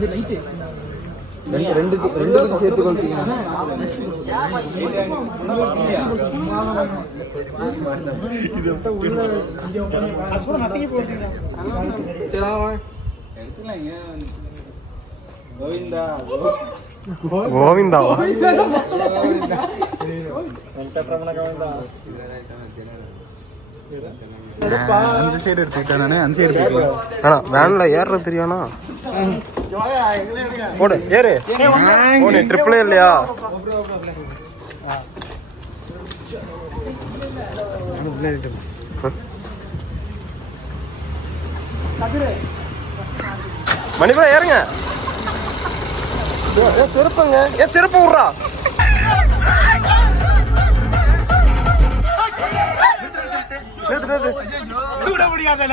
அது லைட்டு ரெண்டு ரெண்டு ரெண்டு சேர்த்து கோவிந்தா. கோவிந்தா. அஞ்சு சைடு எடுத்துக்கிட்டேன் அஞ்சு சைடு போயிட்டேன் வேன்ல ஏறுறது தெரியானா போடு ஏறு. போடு ட்ரிப்ளே இல்லையா? மணிபுரா ஏறுங்க. ஏ செருப்புங்க. ஏ சிறப்பு விட்றா என்னது கூட முடியாத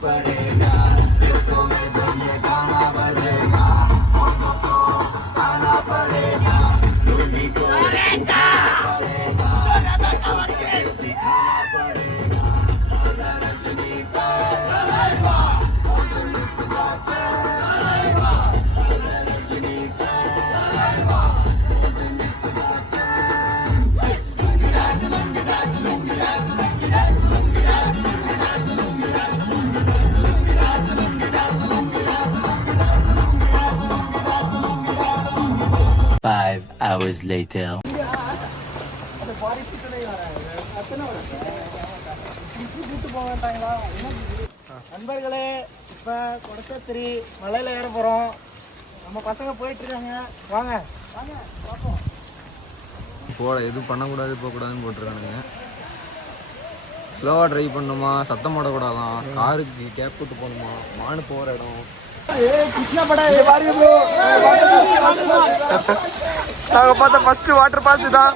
but hours later. நண்பர்களே இப்போ கொடச்சத்திரி மலையில் ஏற போகிறோம் நம்ம பசங்க போயிட்டு இருக்காங்க வாங்க. வாங்க பார்ப்போம் போட எதுவும் பண்ணக்கூடாது போகக்கூடாதுன்னு போட்டிருக்கானுங்க. ஸ்லோவாக ட்ரைவ் பண்ணணுமா சத்தம் போடக்கூடாதான் காருக்கு கேப் விட்டு போகணுமா? மானு போகிற இடம். நாங்க பார்த்த ஃபர்ஸ்ட் வாட்டர் ஃபால்ஸ் தான்.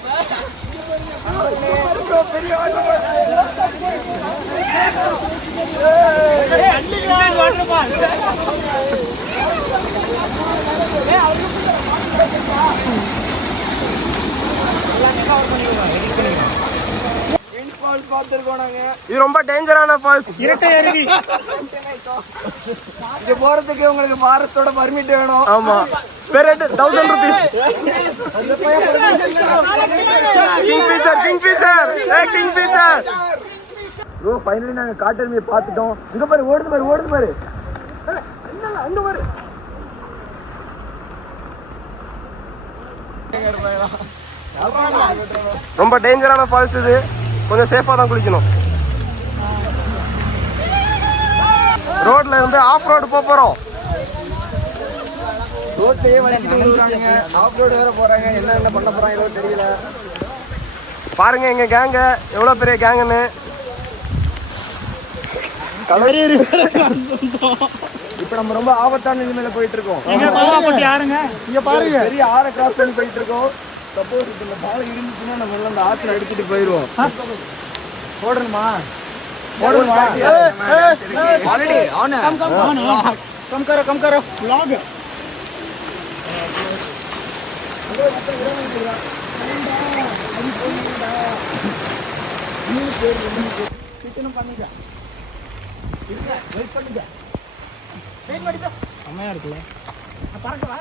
இது ரொம்ப டேஞ்சரான ஃபால்ஸ் இரட்டை அருவி. இங்க போறதுக்கு உங்களுக்கு ஃபாரஸ்டோட பர்மிட் வேணும் ஆமா. Per head thousand rupees kingfisher kingfisher ஏ கிங் பீசர் ப்ரோ ஃபைனலி நாங்க காட்டெருமையை பார்த்துட்டோம். இங்க பாரு ஓடுது பாரு ஓடுது பாரு. அங்க பாரு ரொம்ப டேஞ்சரான ஃபால்ஸ் இது. கொஞ்சம் சேஃபாக தான் குளிக்கணும். ரோட்ல இருந்து ஆஃப் ரோடு போக போறோம். ரோட்லயே வளைச்சிட்டு விழுகுறாங்க ஆஃப் ரோடு வேற போறாங்க. என்னென்ன பண்ண போறாங்க தெரியல. பாருங்க எங்க கேங்க எவ்வளவு பெரிய கேங்குன்னு இப்ப நம்ம ரொம்ப ஆபத்தான நிலைமையில போயிட்டு இருக்கோம் இங்க பாருங்க. பெரிய ஆற கிராஸ் பண்ணி போயிட்டு இருக்கோம் சப்போஸ் இப்ப இந்த பாலம் இருந்துச்சுன்னா நம்ம எல்லாம் அந்த ஆத்துல அடிச்சுட்டு போயிருவோம். போடணுமா? போடணுமா? Already on come come come கரோ கம் கரோ செம்மையா இருக்குல்ல பறக்கவா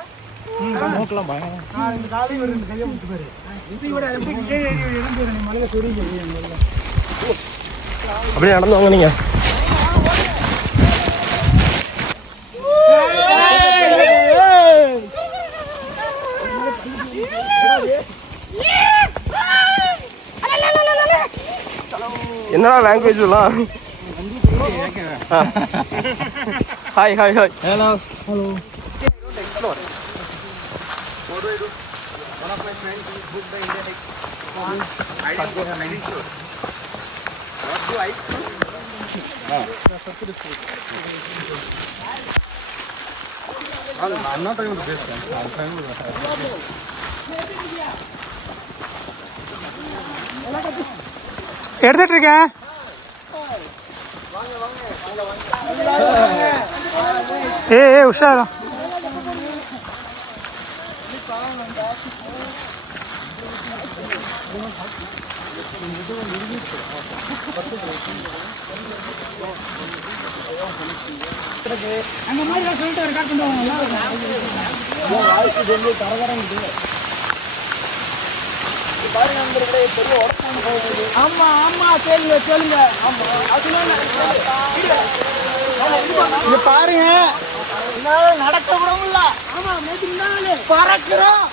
பயம் இந்த காலையும் ஒரு ரெண்டு கையை விட்டு பாரு இது எப்படி கீழே அப்படியே நடந்து வாங்க நீங்க. என்னடா லாங்குவேஜ் எல்லாம் ஹாய் ஹாய் ஹாய் ஹலோ எடுத்துட்டு இருக்கேன் ஏ ஏ உஷாரம் அந்த மாதிரி சொல்லிட்டு ரெக்கார்ட் பண்ணுவாங்க ஆமா ஆமா கேளுங்க கேளுங்க. ஆமா இது பாருங்க. என்னால நடக்க கூட முடியல ஆமா நேற்று முன்னாலே பறக்கிறோம்.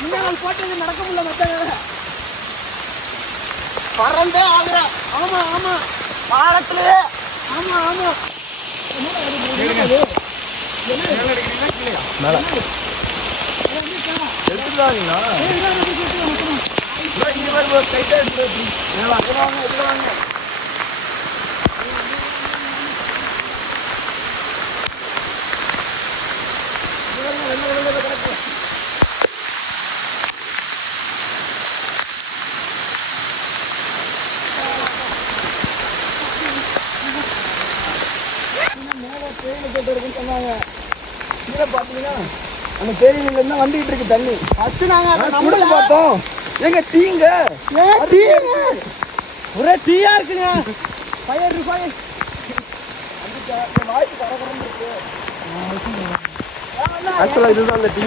முன்னாள் போட்டது நடக்க முடியல மத்த பறந்தே ஆகுறோம் ஆமா ஆமா. பாலத்திலே. ஆமா ஆமா. கீழே பாத்தீங்கன்னா அந்த தேயில இருந்து வந்துட்டு இருக்கு தண்ணி. ஃபர்ஸ்ட் நாங்க அதை கூட நம்பல. பார்த்தோம். எங்க டீங்க. டீங்க. ஒரே டீயா இருக்குங்க. ஃபயர் ஃபயர் ஆக்சுவலா இதுதான் அந்த டீ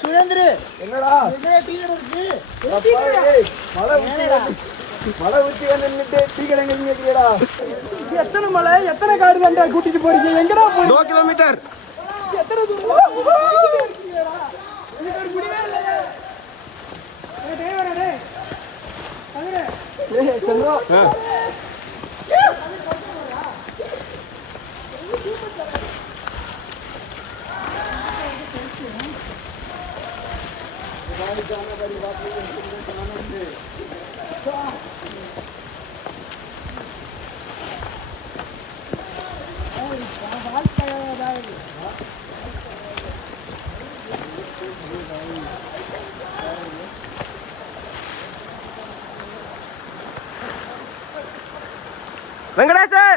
சுரேந்திரு என்னடா என்னடா டீ கடை இருக்கு மழை ஊத்தி நின்றுட்டு டீ கடைங்க கேட்கிறா எத்தனை மலை எத்தனை காடு தாண்டா கூட்டிட்டு போறீங்க எங்கடா போய் கிலோமீட்டர் முடிவே இல்லையே ஏய், டிரைவரா டேய். தங்கரே. வெங்கடேஷ் ஏ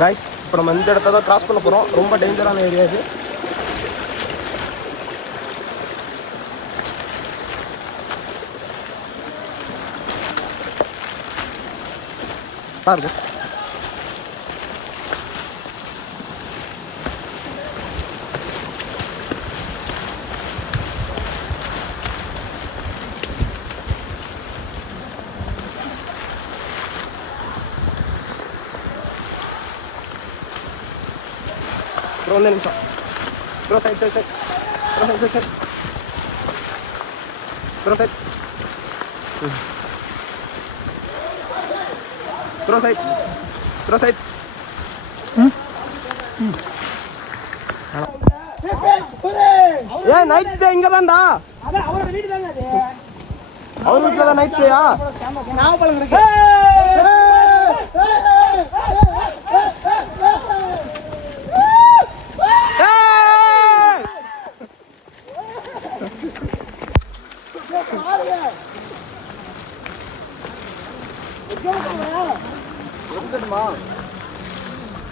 காய்ஸ் இப்போ நம்ம இந்த இடத்த தான் கிராஸ் பண்ண போகிறோம் ரொம்ப டேஞ்சரான ஏரியா இது. பாருங்க ப்ரோ ಒಂದು ನಿಮಿಷ bro side side side bro side side side bro side bro side bro side a night stay இங்க தான்டா அவர் வீட்டுல தான் நைட் ஸ்டேயா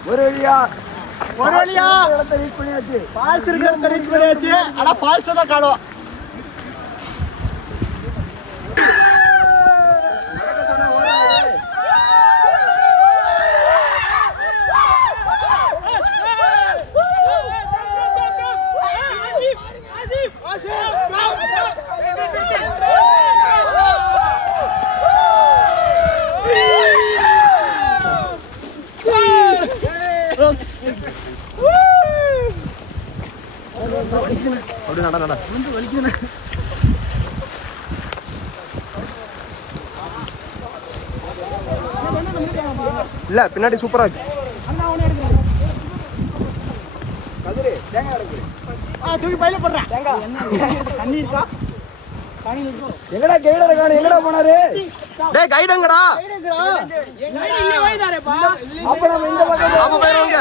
ஒரு வழியா. ஒரு வழியா. ஃபால்ஸ் இருக்கிற இடத்த ரீச் பண்ணியாச்சு. ஆனா ஃபால்ஸ் தான் காணும். இல்ல பின்னாடி சூப்பரா இருக்கு. தூக்கி பையில போடுறேன். தண்ணி இருக்கா? எங்கடா கைடர காணும்? எங்கடா போனாரு? டேய் கைடுங்கடா அப்ப நம்ம இந்த பக்கம் அப்ப போயிருவாங்க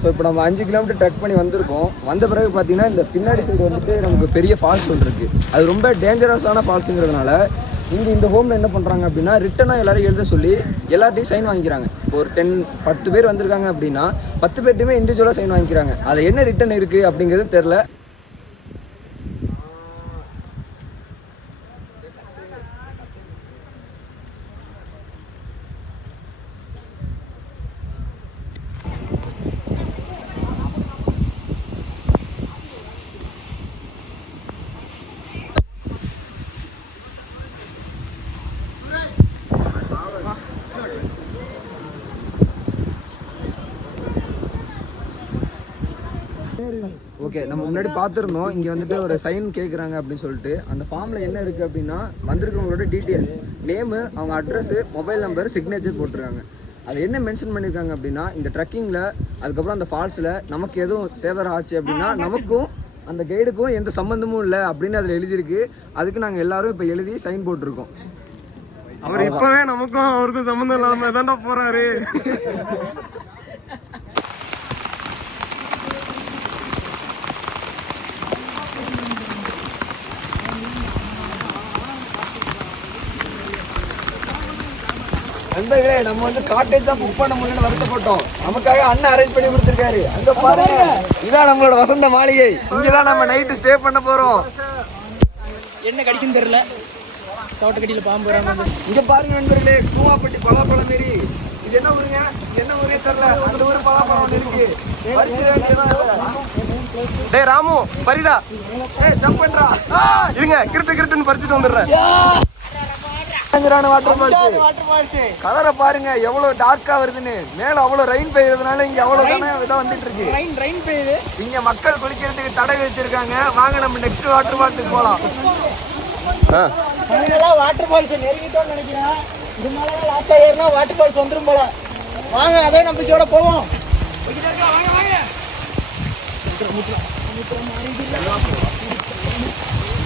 ஸோ இப்போ நம்ம அஞ்சு கிலோமீட்டர் ட்ரெக் பண்ணி வந்திருக்கோம். வந்த பிறகு பார்த்தீங்கன்னா இந்த பின்னாடி சைடு வந்துட்டு நமக்கு பெரிய ஃபால்ஸ் ஒன்று இருக்குது அது ரொம்ப டேஞ்சரஸான ஃபால்ஸுங்கிறதுனால இங்கே இந்த ஹோமில் என்ன பண்ணுறாங்க அப்படின்னா ரிட்டனாக எல்லோரும் எழுத சொல்லி எல்லார்ட்டையும் சைன் வாங்கிக்கிறாங்க. இப்போ ஒரு டென் பத்து பேர் வந்திருக்காங்க அப்படின்னா பத்து பேர்ட்டையுமே இண்டிவிஜுவலாக சைன் வாங்கிக்கிறாங்க. அது என்ன ரிட்டன் இருக்குது அப்படிங்கிறது தெரில ஓகே நம்ம முன்னாடி பார்த்துருந்தோம். இங்கே வந்துட்டு ஒரு சைன் கேட்குறாங்க அப்படின்னு சொல்லிட்டு. அந்த ஃபார்மில் என்ன இருக்குது அப்படின்னா வந்திருக்கவங்களோட டீட்டெயில்ஸ் நேமு அவங்க அட்ரஸு மொபைல் நம்பர் சிக்னேச்சர் போட்டிருக்காங்க. அது என்ன மென்ஷன் பண்ணியிருக்காங்க அப்படின்னா இந்த ட்ரக்கிங்கில் அதுக்கப்புறம் அந்த ஃபால்ஸில் நமக்கு எதுவும் சேதாரம் ஆச்சு அப்படின்னா நமக்கும் அந்த கைடுக்கும் எந்த சம்மந்தமும் இல்லை அப்படின்னு அதில் எழுதியிருக்கு. அதுக்கு நாங்கள் எல்லாரும் இப்போ எழுதி சைன் போட்டிருக்கோம். அவர் இப்பவே நமக்கும் அவருக்கும் சம்மந்தம் இல்லாம தான்டா போறாரு. நண்பர்களே நம்ம வந்து காட்டேஜ் தான் புக் பண்ண முடியலன்னு வருத்தப்பட்டோம். நமக்காக அண்ணன் அரேஞ்ச் பண்ணி கொடுத்துருக்காரு. அங்க பாருங்க இதான் நம்மளோட வசந்த மாளிகை. இங்கதான் நம்ம நைட்டு ஸ்டே பண்ண போறோம். என்ன கடிக்குன்னு தெரியல. தோட்டக்கடியில பாம்பு வராம இங்க பாருங்க நண்பர்களே கூவாப்பட்டி பலாப்பழம் மாரி இது என்ன ஊருங்க? என்ன ஊரே தெரியல. அந்த ஊர் பலாப்பழம் இருக்கு. டேய் ராமு பரிடா ஏய் ஜம்ப் பண்றா. இருங்க கிருட்டு கிருட்டுன்னு பறிச்சுட்டு வந்துடுறேன் பயங்கரான வாட்டர் ஃபால்ஸ் வாட்டர் ஃபால்ஸ் கலரை பாருங்க எவ்வளவு டார்க்கா வருதுன்னு. மேல அவ்வளவு ரெயின் பெய்யறதுனால இங்க அவ்வளவு தானே இதான் வந்துட்டு இருக்கு. ட்ரெயின் ட்ரெயின் பெய்யுது. இங்க மக்கள் குளிக்கிறதுக்கு தடை வச்சிருக்காங்க. வாங்க நம்ம நெக்ஸ்ட் வாட்டர் ஃபால்ஸுக்கு போலாம். வாட்டர் ஃபால்ஸ் நெருங்கிட்டோம்னு நினைக்கிறேன். இது மேலே லாஸ்ட்டாக ஏறினா வாட்டர் ஃபால்ஸ் வந்துடும் போல. வாங்க அதே நம்பிக்கையோட போவோம்.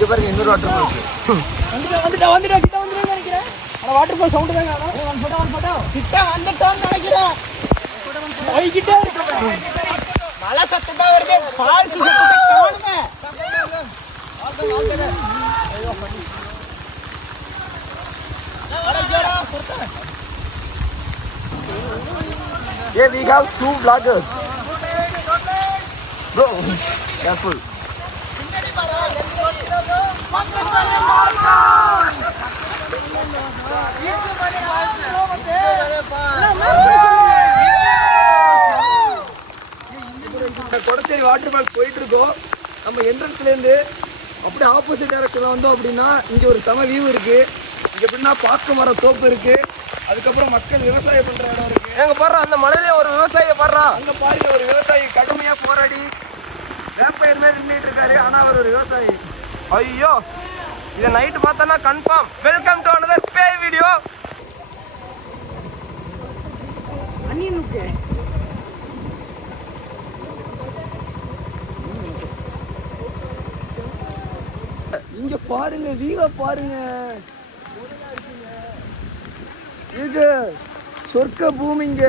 இங்க பாருங்க இன்னொரு வாட்டர் ஃபால்ஸ் வந்துட்டா வந்துட்டா வந்துட்டா கிட்ட வந்துடும் நினைக்கிறேன். ஆனால் வாட்டர் ஃபால் சவுண்டு தாங்க ஒன் ஃபோட்டோ ஒன் ஃபோட்டோ கிட்ட வந்துட்டோம்னு நினைக்கிறேன். போய்கிட்டே இருக்கு. மழை சத்தம் தான் வருது. ஃபால்ஸ் சத்தத்தை காணுமே. Yeah, we have two bloggers. Bro, careful. இந்த கொடச்சேரி வாட்டர் ஃபால்ஸ் போயிட்டு இருக்கோம் நம்ம என்ட்ரன்ஸ்ல இருந்து அப்படியே ஆப்போசிட் டைரக்ஷன்ல வந்தோம் அப்படின்னா இங்க ஒரு செம வியூ இருக்கு. இங்க எப்படின்னா பாக்கு மர தோப்பு இருக்கு. அதுக்கப்புறம் மக்கள் விவசாயம் பண்ற இடம் இருக்கு. எங்க பாடுறா அந்த மலையில ஒரு விவசாயிய பாடுறா அங்க பாருங்க ஒரு விவசாயி கடுமையா போராடி வேப்பயர் மாதிரி நின்றுட்டு இருக்காரு. ஆனா அவர் ஒரு விவசாயி. ஐயோ இதை நைட்டு பார்த்தோன்னா கன்ஃபார்ம் வெல்கம் டு another பேய் வீடியோ இங்க பாருங்க வீக பாருங்க. இது சொர்க்க பூமிங்க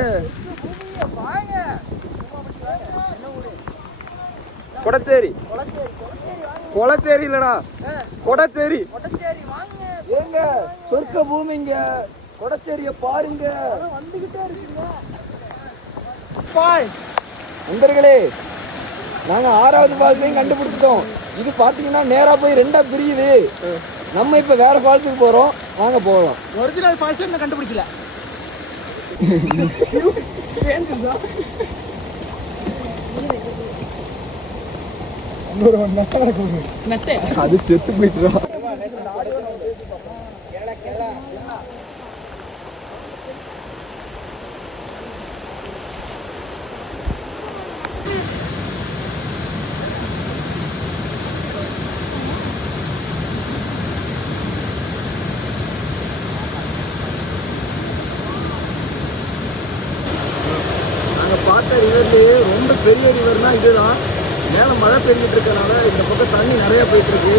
கொடச்சேரி. கொளச்சேரி இல்லடா கொடச்சேரி ஏங்க சொர்க்க பூமிங்க கொடச்சேரிய பாருங்க. நண்பர்களே நாங்க ஆறாவது ஃபால்ஸையும் கண்டுபிடிச்சிட்டோம். இது பாத்தீங்கன்னா நேரா போய் ரெண்டா பிரியுது. நம்ம இப்ப வேற ஃபால்ஸுக்கு போறோம். வாங்க போகலாம். ஒரிஜினல் ஃபால்ஸ் இன்னும் கண்டுபிடிக்கல. நட்டே அது செத்து போயிட்டுறா நாங்கள் பார்த்த ரிவர்லேயே ரொம்ப பெரிய ரிவர்னா இதுதான் மேலே மழை பெஞ்சிட்டு இருக்கனால இந்த பக்கம் தண்ணி நிறைய போயிட்டு இருக்கு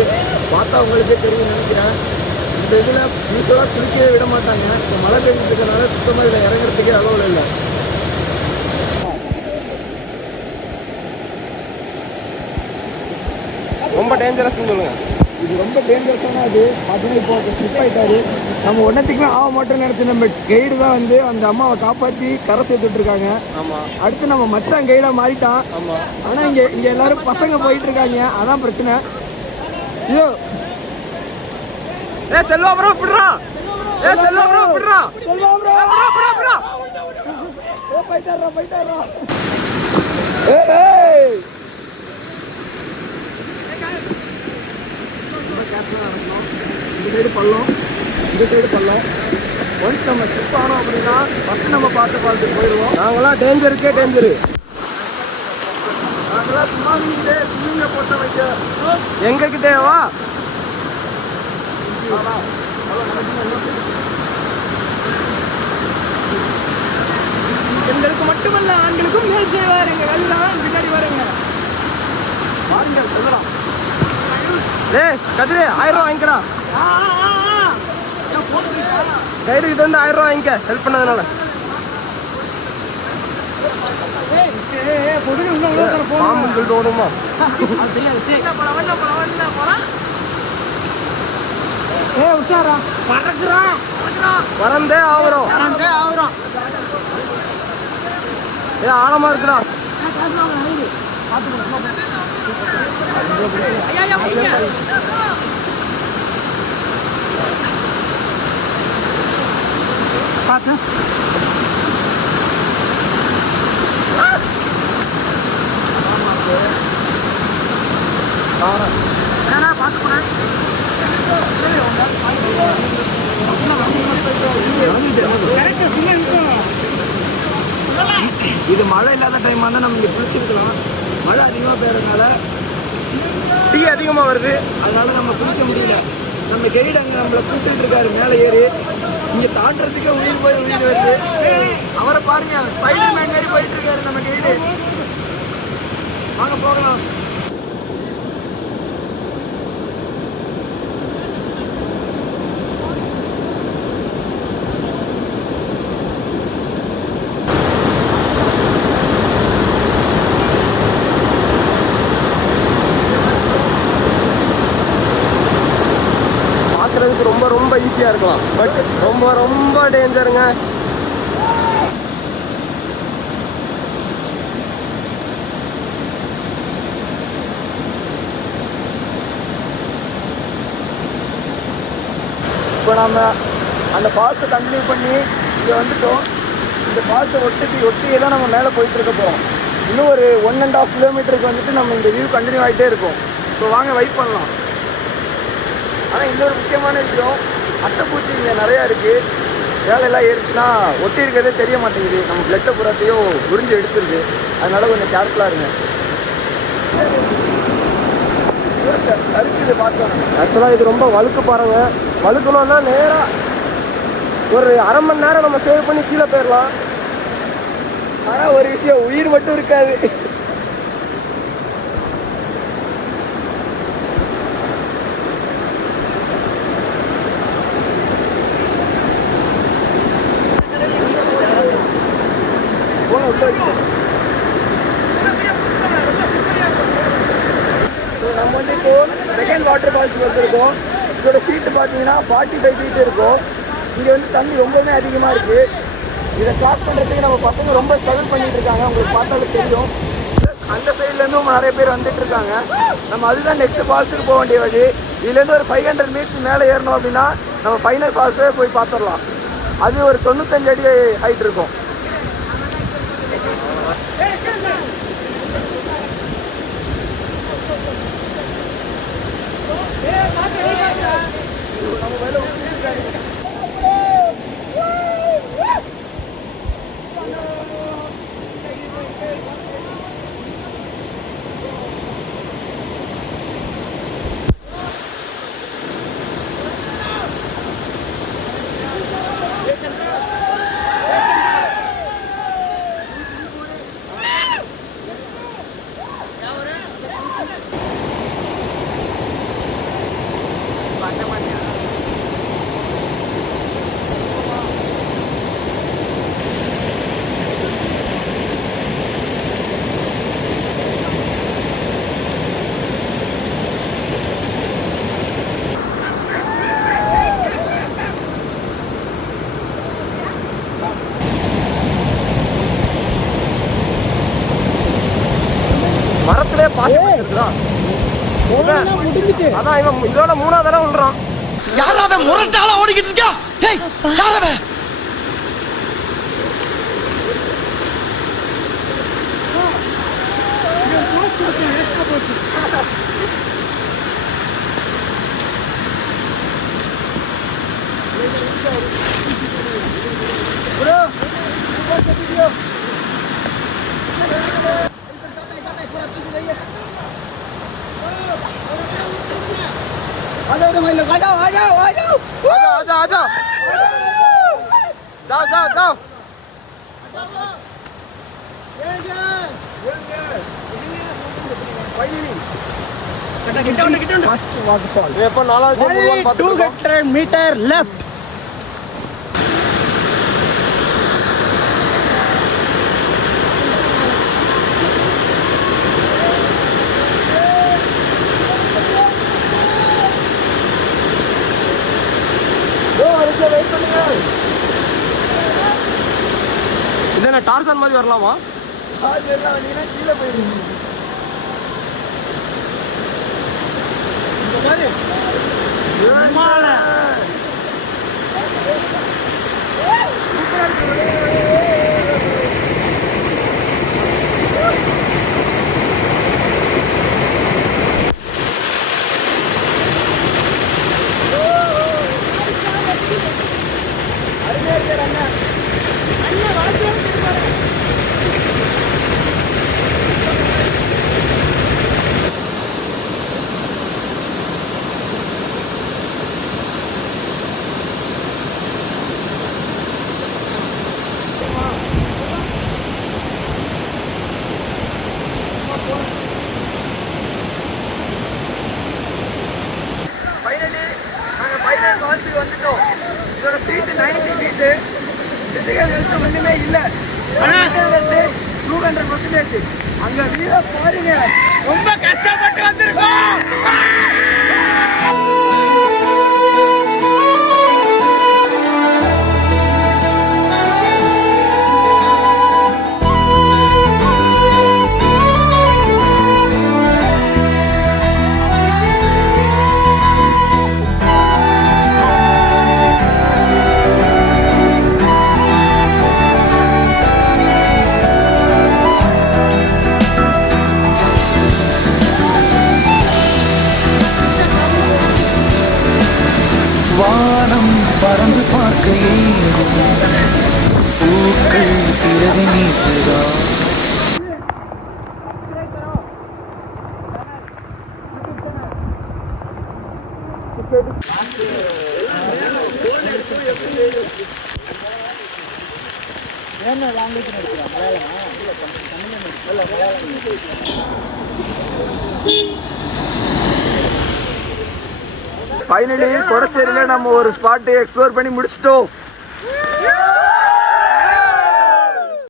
பார்த்தா உங்களுக்கே தெரியும் நினைக்கிறேன் இந்த இதில் யூஸ்வலாக குளிக்கவே விட மாட்டாங்க இந்த மழை பெஞ்சிட்டு இருக்கனால சுத்தமாக இதில் இறங்குறதுக்கே அளவில் இல்லை ரொம்ப டேஞ்சரஸ்னு சொல்லுங்க. இது ரொம்ப டேஞ்சரஸான அது பார்த்தீங்கன்னா இப்போ ஸ்லிப் ஆயிட்டாரு. நம்ம ஒன்றத்துக்குமே ஆக மாட்டோம்னு நினச்சி நம்ம கைடு தான் வந்து அந்த அம்மாவை காப்பாற்றி கரை சேர்த்துட்டு இருக்காங்க. ஆமா. அடுத்து நம்ம மச்சான் கைடாக மாறிட்டான். ஆமா. ஆனா இங்க இங்க எல்லாரும் பசங்க போயிட்டு இருக்காங்க. அதான் பிரச்சனை. ஐயோ ஏ செல்வா ப்ரோ விடுறா ஏ செல்வா ப்ரோ விடுறா செல்வா bro. ஏ, போயிட்டாருடா, போயிட்டாருடா. ஏய், ஏய். ரொம்ப careful ஆ நடக்கணும். இந்த சைடு பள்ளம் இந்த சைடு பள்ளம் ஒன்ஸ் நம்ம ஸ்லிப் ஆனோம் அப்படின்னா ஃபர்ஸ்ட் நம்ம பார்த்து பார்த்து போயிடுவோம். நாங்களாம் டேஞ்சருக்கே டேஞ்சரு நாங்களாம் சும்மா நீங்களே ஸ்விம்மிங்கை பொறுத்த வைக்க. எங்க கிட்டே வா பெண்களுக்கு மட்டுமல்ல ஆண்களுக்கும் மேல் செய்வாருங்க எல்லாம் பின்னாடி வருங்க வாருங்கள் சொல்லலாம். ஏய் கதிரே ஆயிரம் ரூபா வாங்கிக்கடா. கைடு கிட்ட வந்து ஆயிரம் ரூபா வாங்கிக்க. ஹெல்ப் பண்ணதுனால. பாம்புன்னு சொல்லிட்டு ஓடுமா ஏ உஷாரா பறக்குறான் பறந்தே ஆகுறோம் ஏ ஆழமா இருக்குடா. இது மழை இல்லாத டைமாக இருந்தால் நம்ம இங்கே குளிச்சிருக்கலாம். மழை அதிகமாக பெய்யறதுனால டீ அதிகமா வருது. அதனால நம்ம குளிக்க முடியல. நம்ம கைடு அங்கே நம்மளை கூப்பிட்டு இருக்காரு மேலே ஏறி. இங்கே தாண்டறதுக்கே உயிர் போய் உயிர் வருது. அவரை பாருங்க ஸ்பைடர் மேன் மாதிரி போயிட்டு இருக்காரு நம்ம கேட்டு வாங்க போகலாம். ரொம்ப ஈஸியாக இருக்கலாம். பட் ரொம்ப ரொம்ப டேஞ்சருங்க இப்போ நம்ம அந்த பால்ஸை கண்டினியூ பண்ணி இங்கே வந்துட்டோம் இந்த பால்ஸை ஒட்டி ஒட்டியே தான் நம்ம மேலே போயிட்டு இருக்க போகிறோம் இன்னும் ஒரு ஒன் அண்ட் ஆஃப் கிலோமீட்டருக்கு வந்துட்டு நம்ம இந்த வியூ கண்டினியூ ஆகிட்டே இருக்கும். ஸோ வாங்க வெயிட் பண்ணலாம். ஆனால் இந்த ஒரு முக்கியமான விஷயம் அட்டைப்பூச்சி இங்கே நிறையா இருக்குது வேலையெல்லாம் ஏறிச்சுன்னா ஒட்டி இருக்கிறதே தெரிய மாட்டேங்குது. நம்ம பிளட்டை புறத்தையும் உறிஞ்சு எடுத்துருது. அதனால் கொஞ்சம் கேர்ஃபுல்லாக இருங்க. கருக்குது பார்த்தோம் ஆக்சுவலாக இது ரொம்ப வழுக்கு பாருங்க. வழுக்கணும்னா நேராக ஒரு அரை மணி நேரம் நம்ம சேவ் பண்ணி கீழே போயிடலாம். ஆனால் ஒரு விஷயம் உயிர் மட்டும் இருக்காது போன உள்ள வைக்கிறேன். So, நம்ம வந்து இப்போ செகண்ட் வாட்டர் ஃபால்ஸ் வந்திருக்கோம் இதோட ஃபீட் பார்த்தீங்கன்னா ஃபார்ட்டி ஃபைவ் ஃபீட் இருக்கும். இங்கே வந்து தண்ணி ரொம்பவுமே அதிகமாக இருக்குது இதை கிராஸ் பண்ணுறதுக்கு நம்ம பசங்க ரொம்ப ஸ்ட்ரகிள் பண்ணிகிட்டு இருக்காங்க. உங்களுக்கு பார்த்தாலும் தெரியும். ப்ளஸ் அந்த சைட்லேருந்தும் நிறைய பேர் வந்துட்டு இருக்காங்க. நம்ம அதுதான் நெக்ஸ்ட் ஃபால்ஸுக்கு போக வேண்டிய வழி. இதுலேருந்து ஒரு ஃபைவ் ஹண்ட்ரட் மீட்டர்ஸ் மேலே ஏறணும் அப்படின்னா நம்ம ஃபைனல் ஃபால்ஸே போய் பார்த்துடலாம். அது ஒரு தொண்ணூத்தஞ்சு அடி ஹைட் இருக்கும். பாசி படுத்துறான் அதான் இவன் இதோட மூணாவது தடவை விழுறான். யாராவது முரட்டால ஓடிக்கிட்டு இருக்கா? ஏய் யாராவது आ जाओ भाई लोग आ जाओ आ जाओ आ जाओ आ जाओ आ जाओ जाओ जाओ जाओ First waterfall. Only two meter left. இது என்ன டார்சன் மாதிரி வரலாமா? கீழே போயிருங்க ஃபைனலி எக்ஸ்ப்ளோர் பண்ணி முடிச்சிட்டோம்.